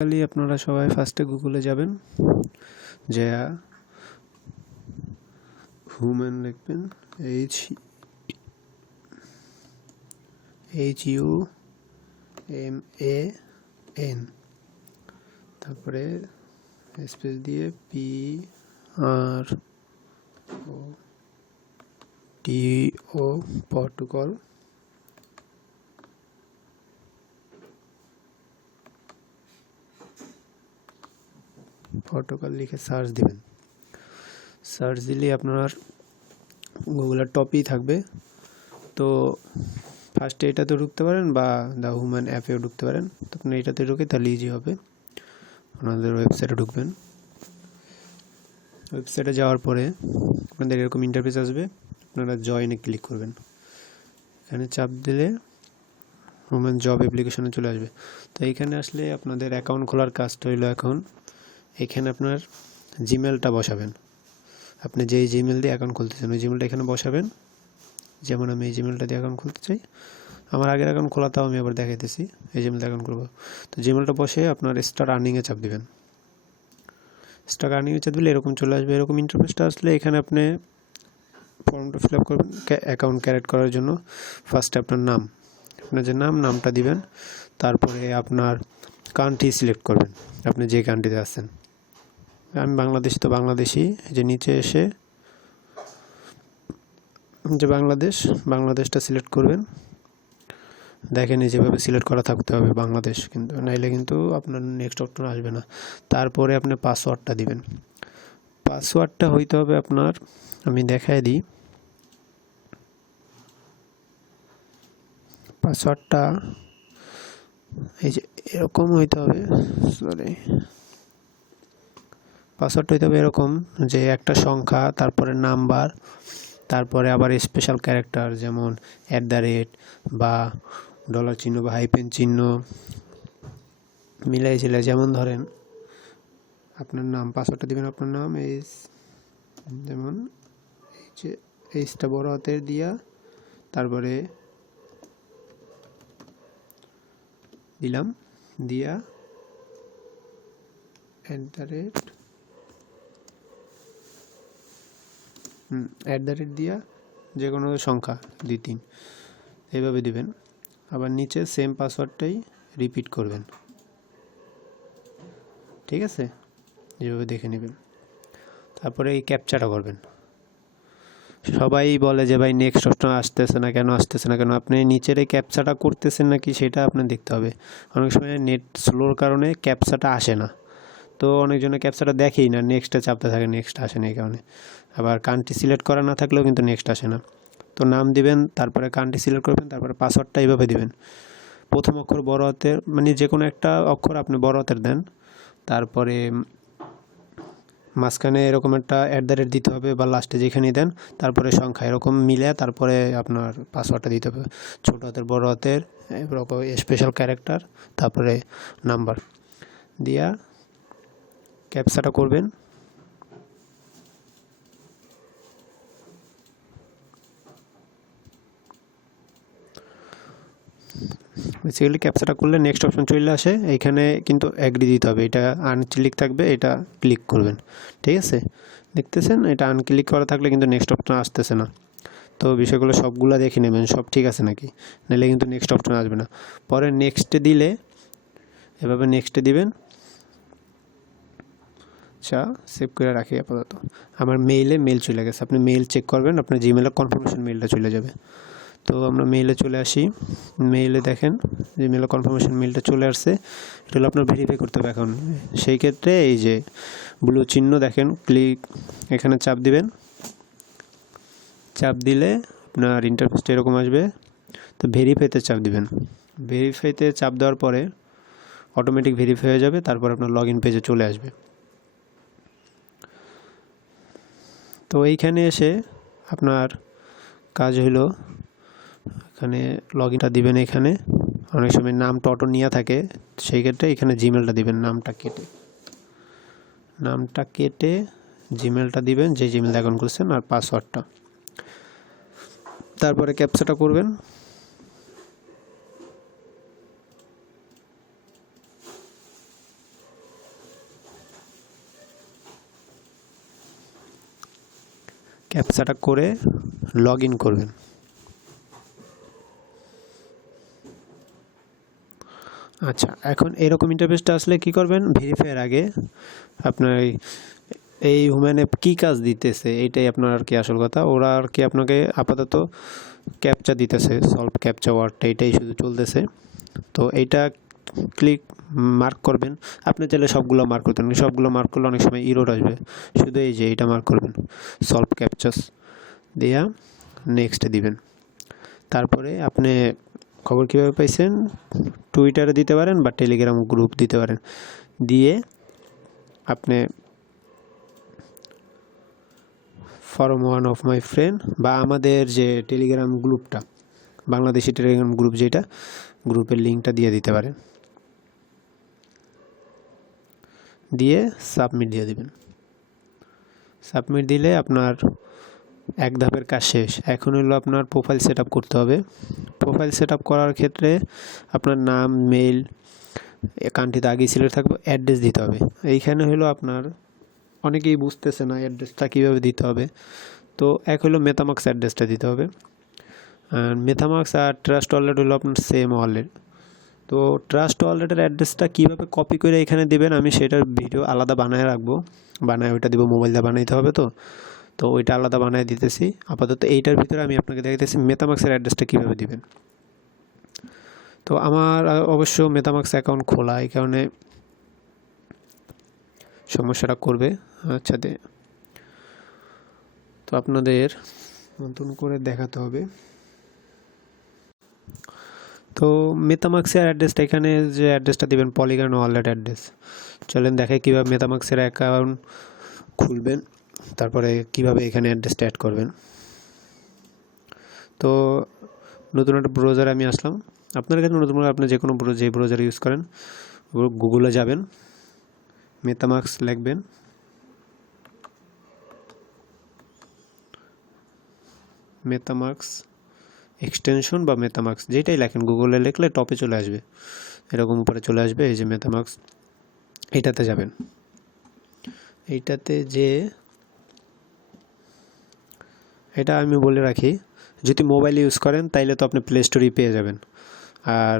Basically আপনারা সবাই ফার্স্টে গুগলে যাবেন, যে হুম্যান লিখবেন, HUMAN, তারপরে স্পেস দিয়ে PROTO পর্তুগাল, লিখে সার্চ দিবেন। সার্চ দিলে আপনার গুগলের টপই থাকবে। তো ফার্স্টে এটাতে ঢুকতে পারেন বা দ্য হুম্যান অ্যাপেও ঢুকতে পারেন। তো আপনি এটাতে ঢুকে তাহলে ইজি হবে। আপনাদের ওয়েবসাইটে ঢুকবেন। ওয়েবসাইটে যাওয়ার পরে আপনাদের এরকম ইন্টারফেস আসবে, আপনারা জয়েনে ক্লিক করবেন। এখানে চাপ দিলে হুম্যান জব অ্যাপ্লিকেশনে চলে আসবে। তো এইখানে আসলে আপনাদের অ্যাকাউন্ট খোলার কাজটা হইলো এখন এখানে আপনার জিমেলটা বসাবেন। আপনি যেই জিমেল দিয়ে অ্যাকাউন্ট খুলতে চান ওই জিমেলটা এখানে বসাবেন। যেমন আমি এই জিমেলটা দিয়ে অ্যাকাউন্ট খুলতে চাই, আমার আগের অ্যাকাউন্ট খোলা তাও আমি আবার দেখাইতেছি। এই জিমেল দিয়ে অ্যাকাউন্ট করবো। তো জিমেলটা বসে আপনার স্টার্ট আর্নিংয়ে চাপ দিবেন। স্টার্ট আর্নিংয়ে চাপ দিলে এরকম চলে আসবে। এরকম ইন্টারফেসটা আসলে এখানে আপনি ফর্মটা ফিল আপ করবেন অ্যাকাউন্ট ক্রিয়েট করার জন্য। ফার্স্টে আপনার আপনার যে নামটা দিবেন, তারপরে আপনার কান্ট্রি সিলেক্ট করবেন, আপনি যে কান্ট্রিতে আছেন। আমি বাংলাদেশি, তো বাংলাদেশি। যে নিচে এসে যে বাংলাদেশটা সিলেক্ট করবেন। দেখেন যেভাবে সিলেক্ট করা থাকতে হবে বাংলাদেশ, কিন্তু নাইলে কিন্তু আপনার নেক্সট অপশন আসবে না। তারপরে আপনি পাসওয়ার্ডটা দিবেন। পাসওয়ার্ডটা হইতে হবে আপনার, আমি দেখাই দিই। পাসওয়ার্ডটা এই যে এরকম হইতে হবে, পাসওয়ার্ডটা হইতে হবে এরকম যে একটা সংখ্যা, তারপরে নাম্বার, তারপরে আবার স্পেশাল ক্যারেক্টার যেমন @ বা ডলার চিহ্ন বা হাইপেন চিহ্ন মিলাই ঝিলাই। যেমন ধরেন আপনার নাম, পাসওয়ার্ডটা দিবেন আপনার নাম, যেমন এই যে এইচটা বড় হাতের দিয়া, তারপরে দিলাম, দিয়া @ দিয়া যে কোনো সংখ্যা 2-3 এইভাবে দিবেন। আবার নিচে সেম পাসওয়ার্ডটাই রিপিট করবেন। ঠিক আছে, যেভাবে দেখে নেবেন। তারপরে এই ক্যাপচাটা করবেন। সবাই বলে যে ভাই নেক্সট অপশন আসতেছে না কেন, আপনি নিচের এই ক্যাপচাটা করতেছেন নাকি সেটা আপনার দেখতে হবে। অনেক সময় নেট স্লোর কারণে ক্যাপচাটা আসে না, তো অনেকজনের ক্যাপচাটা দেখেই না, নেক্সটে চাপতে থাকে, নেক্সট আসে না এই কারণে। আবার কান্ট্রি সিলেক্ট করা না থাকলেও কিন্তু নেক্সট আসে না। তো নাম দিবেন, তারপরে কান্ট্রি সিলেক্ট করবেন, তারপরে পাসওয়ার্ডটা এইভাবে দিবেন। প্রথম অক্ষর বড় হাতের, মানে যে কোনো একটা অক্ষর আপনি বড় হাতের দেন, তারপরে মাঝখানে এরকম একটা @ দিতে হবে বা লাস্টে যেখানেই দেন, তারপরে সংখ্যা এরকম মিলে তারপরে আপনার পাসওয়ার্ডটা দিতে হবে। ছোটো হাতের, বড় হাতের, এরকম স্পেশাল ক্যারেক্টার, তারপরে নাম্বার দিয়া ক্যাপচাটা করবেন। বেসিক্যালি ক্যাপচাটা করলে নেক্সট অপশন চলে আসে। এইখানে কিন্তু অ্যাগ্রি দিতে হবে, এটা আনক্লিক থাকবে, এটা ক্লিক করবেন। ঠিক আছে, দেখতেছেন এটা আনক্লিক করা থাকলে কিন্তু নেক্সট অপশন আসতেছে না। তো বিষয়গুলো সবগুলো দেখে নেবেন সব ঠিক আছে নাকি, নাহলে কিন্তু নেক্সট অপশন আসবে না। পরে নেক্সটে দিলে এভাবে নেক্সটে দিবেন। আচ্ছা, সেভ করে রাখি আপাতত। আমার মেল চলে গেছে, আপনি মেল চেক করবেন, আপনার জিমেলে কনফার্মেশন মেলটা চলে যাবে। তো আমরা মেইলে চলে আসি। মেইলে দেখেন জিমেলে কনফার্মেশন মেলটা চলে আসছে। এটা হলো আপনার ভেরিফাই করতে হবে এখন। সেই ক্ষেত্রে এই যে ব্লু চিহ্ন দেখেন, ক্লিক, এখানে চাপ দিবেন। চাপ দিলে আপনার ইন্টারফেসটা এরকম আসবে। তো ভেরিফাইতে চাপ দিবেন। ভেরিফাইতে চাপ দেওয়ার পরে অটোমেটিক ভেরিফাই হয়ে যাবে, তারপর আপনার লগ ইন পেজে চলে আসবে। তো এইখানে এসে আপনার কাজ হইল, এখানে লগ ইনটা দিবেন। এখানে অনেক সময় নামটা অটো নিয়ে থাকে, সেই ক্ষেত্রে এখানে জিমেলটা দিবেন। নামটা কেটে জিমেলটা দিবেন, যে জিমেল অ্যাকাউন্ট করছেন, আর পাসওয়ার্ডটা। তারপরে ক্যাপচাটা করবেন। ক্যাপচাটা করে লগ ইন করবেন। আচ্ছা, এখন এরকম ইন্টারফেসটা আসলে কি করবেন, ভেরিফাইয়ের আগে আপনার এই হুম্যান অ্যাপ কী কাজ দিতেছে এইটাই আপনার আর কি আসল কথা। ওরা আর কি আপনাকে আপাতত ক্যাপচা দিতেছে, সলভ ক্যাপচা ওয়ার্ডটা এটাই শুধু চলতেছে। তো এইটা ক্লিক মার্ক করবেন। আপনি চাইলে সবগুলো মার্ক করতেন, সবগুলো মার্ক করলে অনেক সময় ইরোর আসবে। শুধু এই যে এইটা মার্ক করবেন, সলভ ক্যাপচাস দিয়া নেক্সট দিবেন। তারপরে আপনি খবর কীভাবে পাইছেন, টুইটারে দিতে পারেন বা টেলিগ্রাম গ্রুপ দিতে পারেন। দিয়ে আপনি form one of my friend বা আমাদের যে টেলিগ্রাম গ্রুপটা, বাংলাদেশি টেলিগ্রাম গ্রুপ, যেটা গ্রুপের লিঙ্কটা দিয়ে দিতে পারেন। দিয়ে সাবমিট দিয়ে দিবেন। সাবমিট দিলে আপনার এক ধাপের কাজ শেষ। এখন হলো আপনার প্রোফাইল সেট আপ করতে হবে। প্রোফাইল সেট আপ করার ক্ষেত্রে আপনার নাম, মেল, কান্ট্রিতে আগেই সিলেক্ট থাকবে, অ্যাড্রেস দিতে হবে। এইখানে হলো আপনার অনেকেই বুঝতেছে না অ্যাড্রেসটা কীভাবে দিতে হবে। তো এক হলো মেটামাক্স অ্যাড্রেসটা দিতে হবে। আর মেটামাক্স আর ট্রাস্ট ওয়ালেট হলো আপনার সেম ওয়ালেট। তো ট্রাস্ট ওয়ালেটের অ্যাড্রেসটা কীভাবে কপি করে এখানে দেবেন আমি সেটার ভিডিও আলাদা বানায় রাখবো, বানায় ওইটা দিব। মোবাইল দিয়ে বানাইতে হবে, তো ওইটা আলাদা বানায় দিতেছি। আপাতত এইটার ভিতরে আমি আপনাকে দেখাইতেছি মেটামাক্সের অ্যাড্রেসটা কীভাবে দিবেন। তো আমার অবশ্য মেটামাক্স অ্যাকাউন্ট খোলা, এই কারণে সমস্যাটা করবে। আচ্ছা তো আপনাদের নতুন করে দেখাতে হবে। তো মেটামাক্সের অ্যাড্রেসটা এখানে যে অ্যাড্রেসটা দিবেন পলিগন ওয়ালেট অ্যাড্রেস। চলেন দেখাই কীভাবে মেটামাক্সের অ্যাকাউন্ট খুলবেন, তারপরে কিভাবে এখানে অ্যাড্রেসটা অ্যাড করবেন। তো নতুন একটা ব্রাউজারে আমি আসলাম। আপনার কাছে নতুন আপনি যে কোনো যে ব্রাউজার ইউজ করেন, গুগলে যাবেন, মেটামাক্স লিখবেন, মেটামাক্স এক্সটেনশন বা মেটামাক্স যেটাই লেখেন গুগলে লিখলে টপে চলে আসবে, এরকম উপরে চলে আসবে। এই যে মেটামাক্স, এইটাতে যাবেন। এইটাতে যে এটা আমি বলে রাখি, যদি মোবাইল ইউজ করেন তাইলে তো আপনি প্লে স্টোরেই পেয়ে যাবেন। আর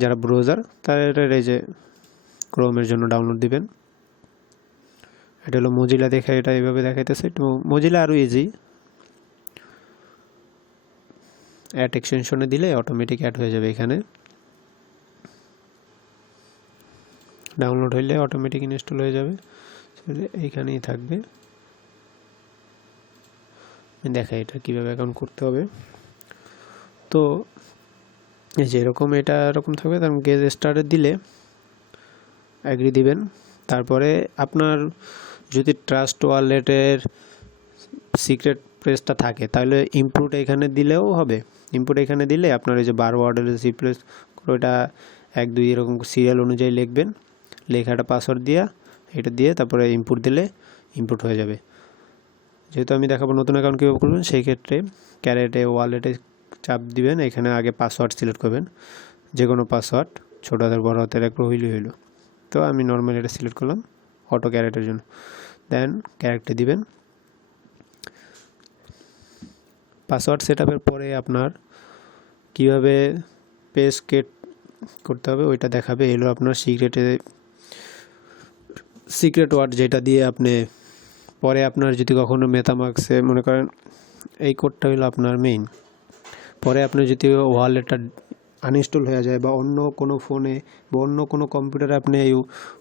যারা ব্রাউজার তারা এই যে ক্রোমের জন্য ডাউনলোড দিবেন। এটা হলো মজিলা, দেখে এটা এইভাবে দেখাইতেছে। একটু মজিলা আরও ইজি, অ্যাড এক্সটেনশনে দিলে অটোমেটিক অ্যাড হয়ে যাবে। এখানে ডাউনলোড হইলে অটোমেটিক ইনস্টল হয়ে যাবে, এইখানেই থাকবে। দেখাই এটা কীভাবে অ্যাকাউন্ট করতে হবে। তো এই যে এরকম, এটা এরকম থাকবে। তার গেট স্টার্টে দিলে অ্যাগ্রি দিবেন। তারপরে আপনার যদি ট্রাস্ট ওয়ালেটের সিক্রেট প্রেসটা থাকে তাহলে ইনপুট এখানে দিলেও হবে। ইনপুট এখানে দিলে আপনার এই যে 12 ওয়ার্ডের রিপ্লেস ওইটা 1 2 এরকম সিরিয়াল অনুযায়ী লিখবেন, লেখাটা পাসওয়ার্ড দিয়া এটা দিয়ে তারপরে ইনপুট দিলে ইনপুট হয়ে যাবে। যেহেতু আমি দেখাবো নতুন অ্যাকাউন্ট কীভাবে করবেন, সেই ক্ষেত্রে ক্যারেটে ওয়ালেটে চাপ দিবেন, এখানে আগে পাসওয়ার্ড সিলেক্ট করবেন, যে কোনো পাসওয়ার্ড, ছোটো হাতের বড় হাতের এক হইলেই হইলো। তো আমি নর্মাল এটা সিলেক্ট করলাম অটো ক্যারেটের জন্য। দেন ক্যারেক্টার দিবেন। পাসওয়ার্ড সেট আপের পরে আপনার কীভাবে পেজ ক্রিয়েট করতে হবে ওইটা দেখাবে। এলো আপনার সিক্রেট ওয়ার্ড, যেটা দিয়ে আপনি পরে আপনার যদি কখনো মেটামাক্সে মনে করেন এই কোডটা হলো আপনার মেইন, পরে আপনার যদি ওয়ালেটটা আনইনস্টল হয়ে যায় বা অন্য কোনো ফোনে বা অন্য কোনো কম্পিউটারে আপনি এই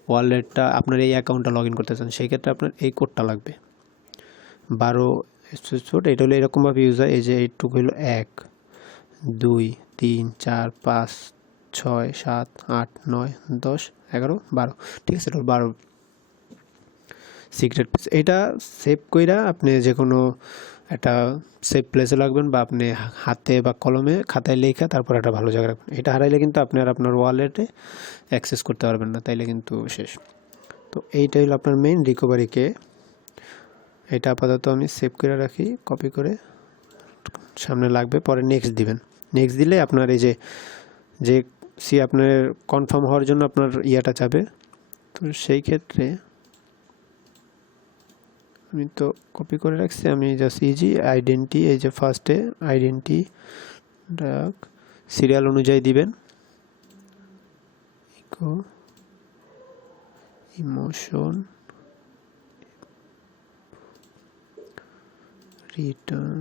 ওয়ালেটটা আপনার এই অ্যাকাউন্টটা লগ ইন করতে চান, সেই ক্ষেত্রে আপনার এই কোডটা লাগবে 12 ছোট। এটা হলো এরকমভাবে ইউজ হয়। এই যে এইটুকু হলো 1 2 3 4 5 6 7 8 9 10 11 12, ঠিক আছে। এটা 12 সিক্রেট। এটা সেভ কইরা আপনি যে কোনো একটা সেভ প্লেসে রাখবেন বা আপনি হাতে বা কলমে খাতায় লেখা তারপর একটা ভালো জায়গায় রাখবেন। এটা হারাইলে কিন্তু আপনি আর আপনার ওয়ালেটে অ্যাক্সেস করতে পারবেন না, তাইলে কিন্তু শেষ। তো এইটাই হলো আপনার মেইন রিকভারিকে। এটা আপাতত আমি সেভ করে রাখি, কপি করে সামনে লাগবে, পরে নেক্সট দিবেন। নেক্সট দিলে আপনার এই যে আপনার কনফার্ম হওয়ার জন্য আপনার ইয়াটা যাবে। তো সেই ক্ষেত্রে আমি তো কপি করে রাখছি, আমি জাস্ট ইজি আইডেন্টি, এই যে ফার্স্টে আইডেন্টি ডাক সিরিয়াল অনুযায়ী দিবেন, ইকো ইমোশন রিটার্ন,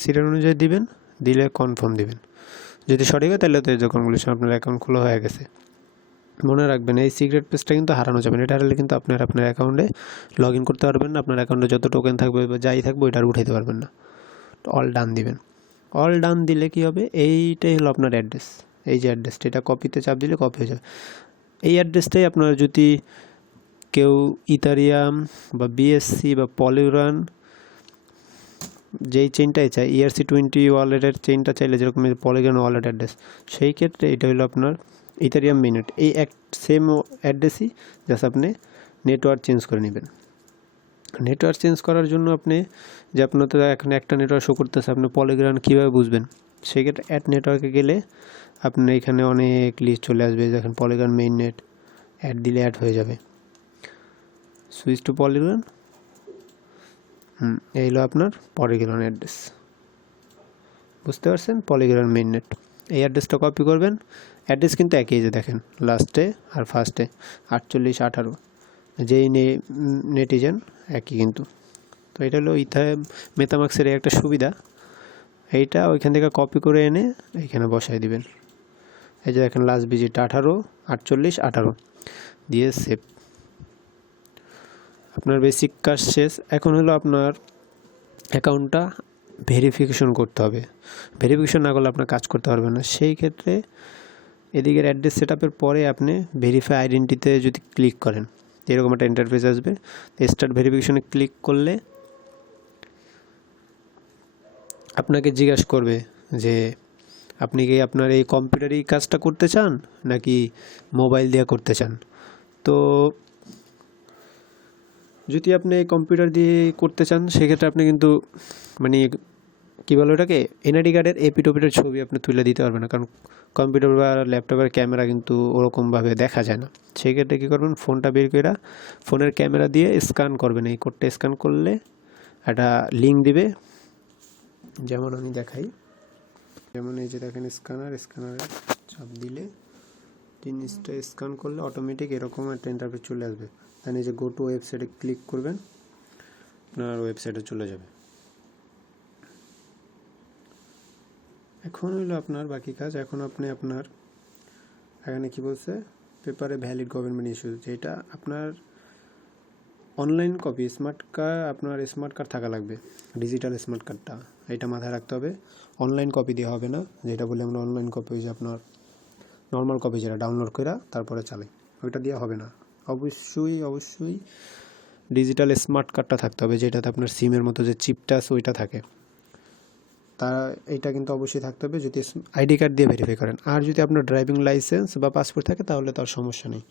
সিরিয়াল অনুযায়ী দিবেন, দিলে কনফার্ম দিবেন। যদি সঠিক হয় তাহলে তো এই যে কনক্লুশন আপনার অ্যাকাউন্ট খোলা হয়ে গেছে। মনে রাখবেন এই সিক্রেট পেজটা কিন্তু হারানো যাবে না, এটা হারালে কিন্তু আপনার অ্যাকাউন্টে লগ ইন করতে পারবেন না, আপনার অ্যাকাউন্টে যত টোকেন থাকবে বা যাই থাকবে ওইটা আর উঠাইতে পারবেন না। অল ডান দিবেন। অল ডান দিলে কি হবে, এইটাই হলো আপনার অ্যাড্রেস, এই যে অ্যাড্রেসটা, এটা কপিতে চাপ দিলে কপি হয়ে যাবে। এই অ্যাড্রেসটাই আপনার যদি কেউ ইথারিয়াম বা বিএসসি বা পলিগ্রান যেই চেইনটাই চাই, ERC20 ওয়ালেটের চেইনটা চাইলে যেরকম পলিগ্রান ওয়ালেট অ্যাড্রেস, সেই ক্ষেত্রে এটা হলো আপনার ইথারিয়াম মিনিট, এই এক সেম অ্যাড্রেসই জাস্ট আপনি নেটওয়ার্ক চেঞ্জ করে নেবেন। নেটওয়ার্ক চেঞ্জ করার জন্য আপনি যে আপনার তো এখন একটা নেটওয়ার্ক শো করতেছে, আপনি পলিগ্রান কীভাবে বুঝবেন, সেক্ষেত্রে অ্যাড নেটওয়ার্কে গেলে আপনার এখানে অনেক লিস্ট চলে আসবে, দেখেন পলিগ্রান মেইন নেট, অ্যাড দিলে অ্যাড হয়ে যাবে, সুইচ টু পলিগ্রান, এই হলো আপনার পলিগ্রান অ্যাড্রেস, বুঝতে পারছেন, পলিগ্রান মেইন নেট। এই অ্যাড্রেসটা কপি করবেন, অ্যাড্রেস কিন্তু একই, যে দেখেন লাস্টে আর ফার্স্টে 4818 যেই নেটিজেন একই কিন্তু। তো এটা হলো মেটামাস্কের একটা সুবিধা, এইটা ওইখান থেকে কপি করে এনে এইখানে বসাই দিবেন। এই যে দেখেন লাস্ট ভিজিট 4818 দিয়ে সেভ। আপনার বেসিক কাজ শেষ, এখন হলো আপনার অ্যাকাউন্টটা ভেরিফিকেশন করতে হবে। ভেরিফিকেশন না করলে আপনার কাজ করতে পারবেন না। সেই ক্ষেত্রে এদিকের অ্যাড্রেস সেট আপের পরে আপনি ভেরিফাই আইডেন্টিতে যদি ক্লিক করেন, এরকম একটা ইন্টারফেস আসবে। স্টার্ট ভেরিফিকেশনে ক্লিক করলে আপনাকে জিজ্ঞাসা করবে যে আপনি কি আপনার এই কম্পিউটারেই কাজটা করতে চান নাকি মোবাইল দিয়ে করতে চান। তো যদি আপনি কম্পিউটার দিয়ে করতে চান সেক্ষেত্রে আপনি কিন্তু মানে কী বলো ওটাকে, এনআইডি কার্ডের এপিটোপিটের ছবি আপনি তুলে দিতে পারবেন না, কারণ কম্পিউটার বা ল্যাপটপের ক্যামেরা কিন্তু ওরকমভাবে দেখা যায় না। সেই ক্ষেত্রে কী করবেন, ফোনটা বের করে ফোনের ক্যামেরা দিয়ে স্ক্যান করবেন। এই কোডটা স্ক্যান করলে একটা লিঙ্ক দিবে, যেমন আমি দেখাই, যেমন এই যে দেখেন স্ক্যানারে চাপ দিলে জিনিসটা স্ক্যান করলে অটোমেটিক এরকম একটা ইন্টারফেস চলে আসবে। তাই এই যে গো টু ওয়েবসাইটে ক্লিক করবেন, আপনার ওয়েবসাইটে চলে যাবে। এখন হইলো আপনার বাকি কাজ, এখন আপনি আপনার এখানে কি বলছে, পেপারে ভ্যালিড গভর্নমেন্ট ইস্যু, যেটা আপনার অনলাইন কপি স্মার্ট কার্ড, আপনার স্মার্ট কার্ড থাকা লাগবে, ডিজিটাল স্মার্ট কার্ডটা, এটা মাথায় রাখতে হবে। অনলাইন কপি দিয়ে হবে না, যেটা বলে আমরা অনলাইন কপি, ওই যে আপনার নর্মাল কপি যেটা ডাউনলোড করে তারপরে চালাই, ওইটা দিয়ে হবে না। অবশ্যই ডিজিটাল স্মার্ট কার্ডটা থাকতে হবে, যেটাতে আপনার সিমের মতো যে চিপটা আছে ওইটা থাকে, তা এইটা কিন্তু অবশ্যই থাকতে হবে যদি আইডি কার্ড দিয়ে ভেরিফাই করেন। আর যদি আপনার ড্রাইভিং লাইসেন্স বা পাসপোর্ট থাকে তাহলে তার সমস্যা নেই,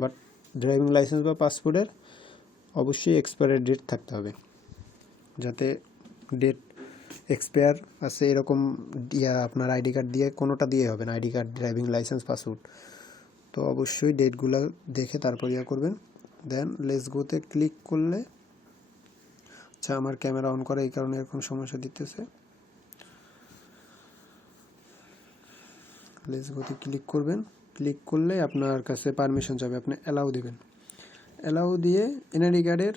বাট ড্রাইভিং লাইসেন্স বা পাসপোর্টের অবশ্যই এক্সপায়ার ডেট থাকতে হবে, যাতে ডেট এক্সপায়ার আছে এরকম আপনার আইডি কার্ড দিয়ে কোনোটা দিয়ে হবে না, ID card, driving licence, passport. তো অবশ্যই ডেটগুলো দেখে তারপর করবেন। দেন লেটস গোতে ক্লিক করলে, আচ্ছা আমার ক্যামেরা অন করে এই কারণে এরকম সমস্যা দিতেছে। লেটস গোতে ক্লিক করবেন, ক্লিক করলে আপনার কাছে পারমিশন যাবে, আপনি অ্যালাউ দেবেন। অ্যালাউ দিয়ে এনআইডি কার্ডের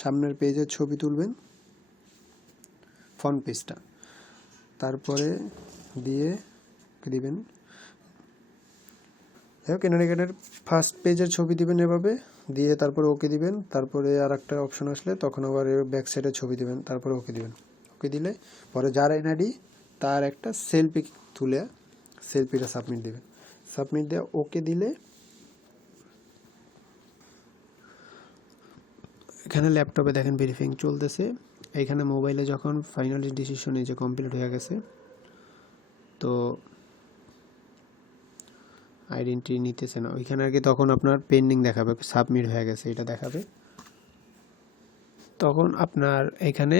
সামনের পেজের ছবি তুলবেন, ফ্রন্ট পেজটা, তারপরে দিয়ে দিবেন, এনআইডি কার্ডের ফার্স্ট পেজের ছবি দিবেন এভাবে দিয়ে, তারপরে ওকে দিবেন। তারপরে আর একটা অপশন আসলে তখন আবার ব্যাক সাইডের ছবি দিবেন, তারপরে ওকে দিবেন। ওকে দিলে পরে যার এনআইডি তার একটা সেলফি তুলে সেলফিটা সাবমিট দিবেন। সাবমিট দিয়ে ওকে দিলে এখানে ল্যাপটপে দেখেন ভেরিফাইং চলতেছে, এইখানে মোবাইলে যখন ফাইনালি ডিসিশন এই যে কমপ্লিট হয়ে গেছে, তো আইডেন্টিটি নিতেছে না ওইখানে আর কি, তখন আপনার পেন্ডিং দেখাবে, সাবমিট হয়ে গেছে এটা দেখাবে। তখন আপনার এখানে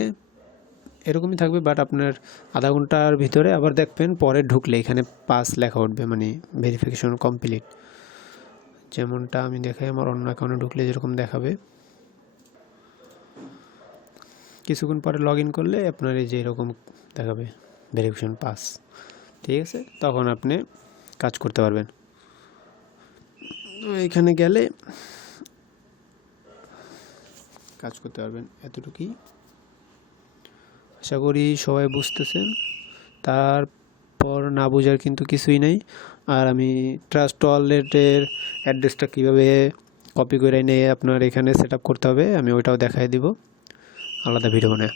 এরকমই থাকবে, বাট আপনার আধা ঘন্টার ভিতরে আবার দেখবেন পরে ঢুকলে এখানে পাস লেখা উঠবে, মানে ভেরিফিকেশন কমপ্লিট। যেমনটা আমি দেখাই, আমার অন্য অ্যাকাউন্টে ঢুকলে যেরকম দেখাবে, কিছুক্ষণ পরে লগ ইন করলে আপনার এই যে এরকম দেখাবে ভেরিফিকেশন পাস, ঠিক আছে? তখন আপনি কাজ করতে পারবেন। এখানে গেলে কাজ করতে পারবেন, এতটুকুই। আশা করি সবাই বুঝতেছেন। তারপর না বোঝার কিন্তু কিছুই নেই। আর আমি ট্রাস্ট ওয়ালেটের অ্যাড্রেসটা কীভাবে কপি করে নিয়ে আপনার এখানে সেট আপ করতে হবে আমি ওইটাও দেখাই দিব আলাদা ভিডিও বানায়।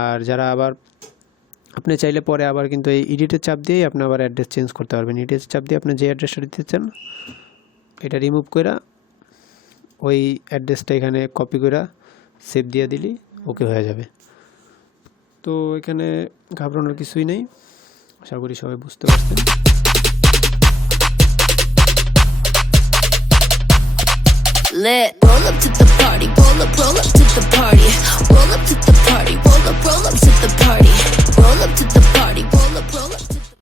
আর যারা আবার আপনি চাইলে পরে আবার কিন্তু এই এডিটের চাপ দিয়েই আপনি আবার অ্যাড্রেস চেঞ্জ করতে পারবেন। এডিটের চাপ দিয়ে আপনি যে অ্যাড্রেসটা দিতে চান এটা রিমুভ করে ওই অ্যাড্রেসটা এখানে কপি করে সেভ দিয়ে দিলি ওকে হয়ে যাবে। তো এখানে ঘাবড়ানোর কিছুই নেই, আশা করি সবাই বুঝতে পারছেন। Lit, roll up to the party, roll up to the party, roll up to the party.